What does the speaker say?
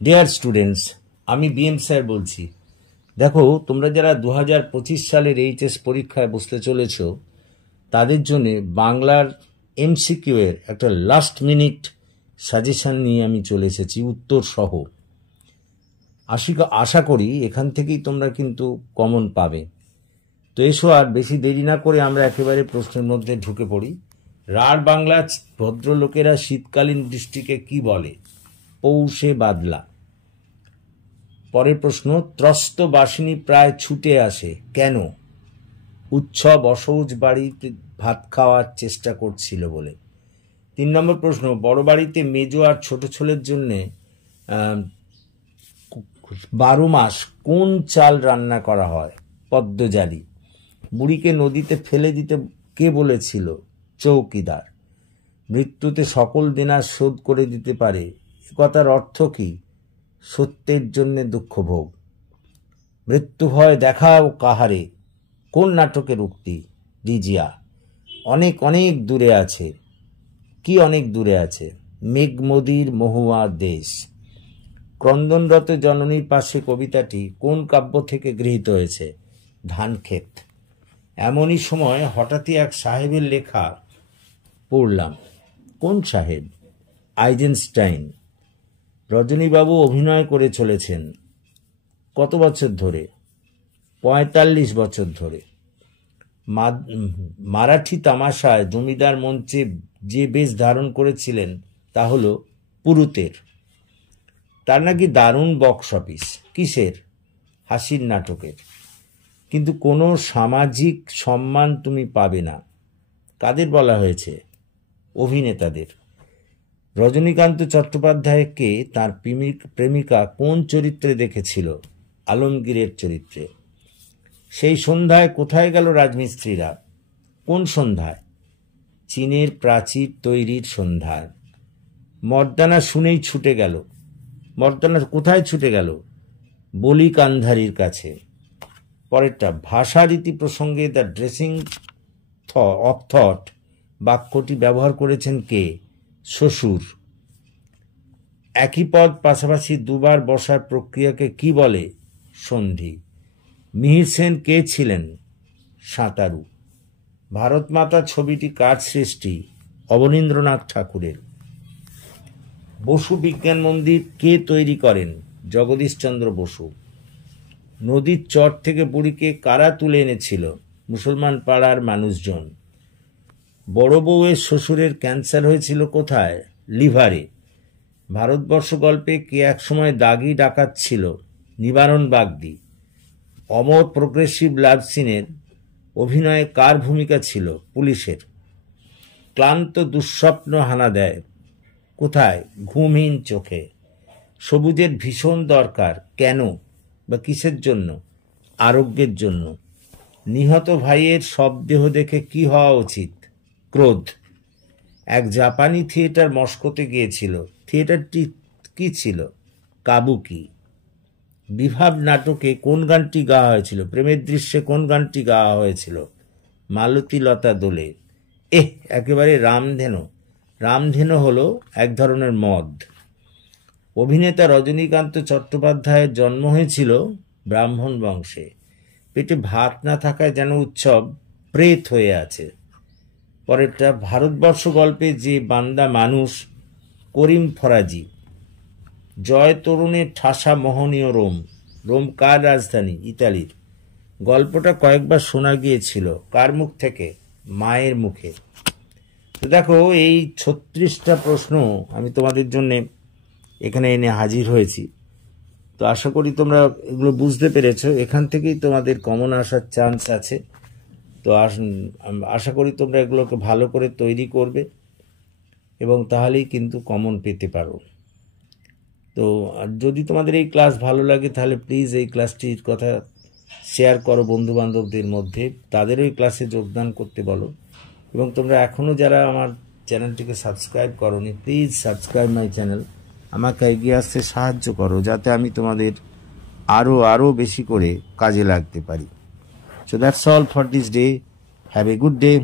Dear students, আমি BM sir বলছি। দেখো, তোমরা যারা 2025 সালের এইচএস পরীক্ষায় বসতে চলেছ, তাদের জন্য বাংলার এমসিকিউ এর একটা লাস্ট মিনিট সাজেশন নিয়ে আমি চলে এসেছি, উত্তর সহ। আশা করি এখান থেকেই তোমরা কিন্তু কমন পাবে। তো এসো, আর বেশি দেরি না করে আমরা একেবারে প্রশ্নের মধ্যে ঢুকে পড়ি। রাঢ় বাংলা ভদ্রলোকেরা শীতকালীন বৃষ্টিকে কি বলে? পৌষে বাদলা। পরের প্রশ্ন, ত্রস্ত বাসিনী প্রায় ছুটে আসে কেন? উৎসব অসৌজ বাড়িতে ভাত খাওয়ার চেষ্টা করছিল বলে। 3 নম্বর প্রশ্ন, বড় বাড়িতে মেজো আর ছোট ছেলের জন্যে 12 মাস কোন চাল রান্না করা হয়? পদ্মজালি। বুড়িকে নদীতে ফেলে দিতে কে বলেছিল? চৌকিদার। মৃত্যুতে সকল দেনা শোধ করে দিতে পারে, এ কথার অর্থ কি? সত্যের জন্য দুঃখ ভোগ। মৃত্যু ভয় দেখাও কাহারে, কোন নাটকের উক্তি? রিজিয়া। অনেক অনেক দূরে আছে, কি অনেক দূরে আছে? মেঘমদির মহুয়া দেশ। ক্রন্দনরত জননীর পাশে কবিতাটি কোন কাব্য থেকে গৃহীত হয়েছে? ধানক্ষেত। এমনই সময় হঠাৎই এক সাহেবের লেখা পড়লাম। কোন সাহেব? আইজেনস্টাইন। রজনীবাবু অভিনয় করে চলেছেন কত বছর ধরে? 45 বছর ধরে। মারাঠি তামাশায় জমিদার মঞ্চে যে বেশ ধারণ করেছিলেন তা হল পুরুতের। তার নাকি দারুণ বক্স অফিস। কিসের? হাসির নাটকের। কিন্তু কোনো সামাজিক সম্মান তুমি পাবে না। কাদের বলা হয়েছে? অভিনেতাদের। রজনীকান্ত চট্টোপাধ্যায়কে তার প্রেমিকা কোন চরিত্রে দেখেছিল? আলমগীরের চরিত্রে। সেই সন্ধ্যায় কোথায় গেল রাজমিস্ত্রিরা? কোন সন্ধ্যায়? চীনের প্রাচীর তৈরির সন্ধ্যায়। মর্দানা শুনেই ছুটে গেল। মর্দানা কোথায় ছুটে গেল? বলি কান্ধারির কাছে। পরেরটা, ভাষারীতি প্রসঙ্গে দ্য ড্রেসিং অফ থট বাক্যটি ব্যবহার করেছেন কে? শ্বশুর। একই পদ পাশাপাশি দুবার বসার প্রক্রিয়াকে কি বলে? সন্ধি। মিহির সেন কে ছিলেন? সাঁতারু। ভারত মাতা ছবিটি কার সৃষ্টি? অবনীন্দ্রনাথ ঠাকুরের। বসু বিজ্ঞান মন্দির কে তৈরি করেন? জগদীশচন্দ্র বসু। নদীর চর থেকে বুড়িকে কারা তুলে এনেছিল? মুসলমান পাড়ার মানুষজন। বড় বউয়ের শ্বশুরের ক্যান্সার হয়েছিল কোথায়? লিভারে। ভারতবর্ষ গল্পে কে একসময় দাগি ডাকাত ছিল? নিবারণ বাগদি। অমর প্রোগ্রেসিভ লাভ সিনের অভিনয়ে কার ভূমিকা ছিল? পুলিশের। ক্লান্ত দুঃস্বপ্ন হানা দেয় কোথায়? ঘুমহীন চোখে। সবুজের ভীষণ দরকার কেন বা কিসের জন্য? আরোগ্যের জন্য। নিহত ভাইয়ের শবদেহ দেখে কি হওয়া উচিত? ক্রোধ। এক জাপানি থিয়েটার মস্কোতে গিয়েছিল, থিয়েটারটি কি ছিল? কাবুকি। বিভাব নাটকে কোন গানটি গাওয়া হয়েছিল? প্রেমের দৃশ্যে কোন গানটি গাওয়া হয়েছিল? মালতী লতা দোলে। একেবারে রামধেনু। রামধেনু হলো এক ধরনের মদ। অভিনেতা রজনীকান্ত চট্টোপাধ্যায়ের জন্ম হয়েছিল ব্রাহ্মণ বংশে। পেটে ভাত না থাকায় যেন উৎসব প্রেত হয়ে আছে। পরেরটা, ভারতবর্ষ গল্পে যে বান্দা মানুষ করিম ফরাজি। জয় তরুণের ঠাসা মোহনীয় রোম। রোম কার রাজধানী? ইতালির। গল্পটা কয়েকবার শোনা গিয়েছিল কার মুখ থেকে? মায়ের মুখে। তো দেখো, এই 36টা প্রশ্ন আমি তোমাদের জন্য এখানে এনে হাজির হয়েছি। তো আশা করি তোমরা এগুলো বুঝতে পেরেছো। এখান থেকেই তোমাদের কমন আসার চান্স আছে। তো আশা করি তোমরা এগুলোকে ভালো করে তৈরি করবে এবং তাহলেই কিন্তু কমন পেতে পারো। তো যদি তোমাদের এই ক্লাস ভালো লাগে তাহলে প্লিজ এই ক্লাসটির কথা শেয়ার করো বন্ধুবান্ধবদের মধ্যে, তাদেরও এই ক্লাসে যোগদান করতে বলো। এবং তোমরা এখনও যারা আমার চ্যানেলটিকে সাবস্ক্রাইব করোনি, প্লিজ সাবস্ক্রাইব মাই চ্যানেল। আমাকে এগিয়ে আসতে সাহায্য করো যাতে আমি তোমাদের আরও বেশি করে কাজে লাগতে পারি। So that's all for this day. Have a good day.